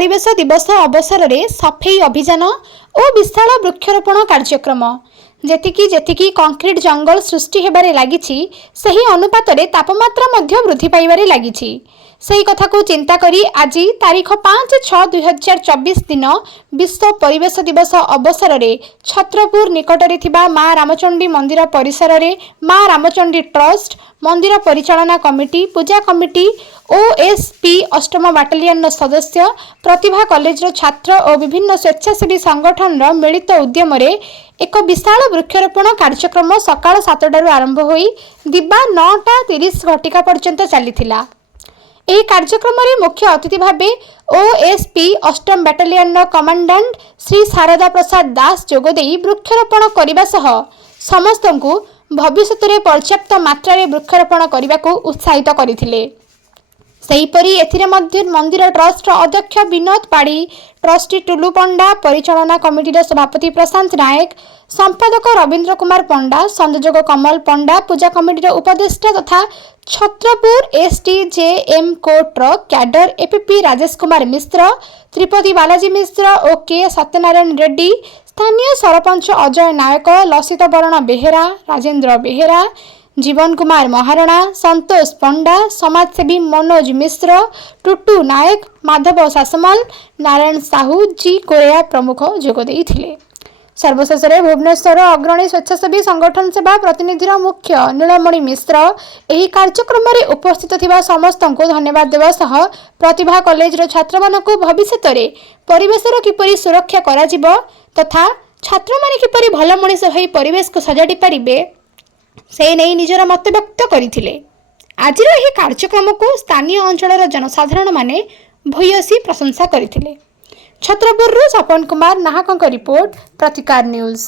परिवेश दिवस अवसर में सफेई अभियान और विशाल वृक्षरोपण कार्यक्रम जेतिकी जेतिकी कंक्रीट जंगल सृष्टि हेबारे लागिछि सही अनुपात रे तापमात्रा मध्य वृद्धि पाइबारे लागिछि। सही कथा को चिंता करी आज तारीख 5/6/2024 दिन विश्व परिवेश दिवस अवसर में छत्रपुर निकटरे थिबा माँ रामचंडी मंदिर परिसर रे माँ रामचंडी ट्रस्ट मंदिर परिचालना कमिटी पूजा कमिटी ओएसपी अष्टम बाटालियन सदस्य प्रतिभा कॉलेज छात्र और विभिन्न स्वेच्छासेवी संगठन मिलित उद्यम एक विशाल वृक्षरोपण कार्यक्रम सकाळ 7टारू आरंभ होई दिबा 9:30 घटिका पर्यंत चलीथिला। ଏହି କାର୍ଯ୍ୟକ୍ରମରେ ମୁଖ୍ୟ ଅତିଥି ଭାବେ ଓଏସପି ଅଷ୍ଟମ ବାଟାଲିୟନର କମାଣ୍ଡାଣ୍ଟ ଶ୍ରୀ ଶାରଦା ପ୍ରସାଦ ଦାସ ଯୋଗଦେଇ ବୃକ୍ଷରୋପଣ କରିବା ସହ ସମସ୍ତଙ୍କୁ ଭବିଷ୍ୟତରେ ପର୍ଯ୍ୟାପ୍ତ ମାତ୍ରାରେ ବୃକ୍ଷରୋପଣ କରିବାକୁ ଉତ୍ସାହିତ କରିଥିଲେ। सेहीपरि एथिरे मध्य मंदिर ट्रस्ट अध्यक्ष विनोद पाड़ी ट्रस्टी टुलू पंडा परिचालना कमिटीर सभापति प्रशांत नायक संपादक रवींद्र कुमार पंडा संयोजक कमल पंडा पूजा कमिटीर उपदेष्टा तथा छत्रपुर एसटीजेएम कोर्टर कैडर एपीपी राजेश कुमार मिश्र त्रिपति बालाजी मिश्र और के सत्यनारायण रेड्डी स्थानीय सरपंच अजय नायक लसित बरण बेहेरा राजेंद्र बेहेरा जीवन कुमार महारणा संतोष पंडा समाजसेवी मनोज मिश्र टुटू नायक माधव सासमल नारायण साहू जी कोरिया प्रमुख जोगदे सर्वशेष भुवनेश्वर अग्रणी स्वेच्छासेवी संगठन सेवा प्रतिनिधि मुख्य नीलमणि मिश्र यह कार्यक्रम में उपस्थित थिबा समस्त को धन्यवाद देवा सह प्रतिभा कॉलेज छात्र मानक भविष्य में परिवेशर किपरि सुरक्षा करा जिवो तथा छात्र माने किपरि भल मनीष होई परिवेश को सजाड़ी पारिबे से नहीं निजर मत व्यक्त करथिले। आज यह कार्यक्रम को स्थानीय अंचल जनसाधारण माने भूयसी प्रशंसा करथिले। छत्रपुर सपन कुमार नाहक रिपोर्ट प्रतिकार न्यूज।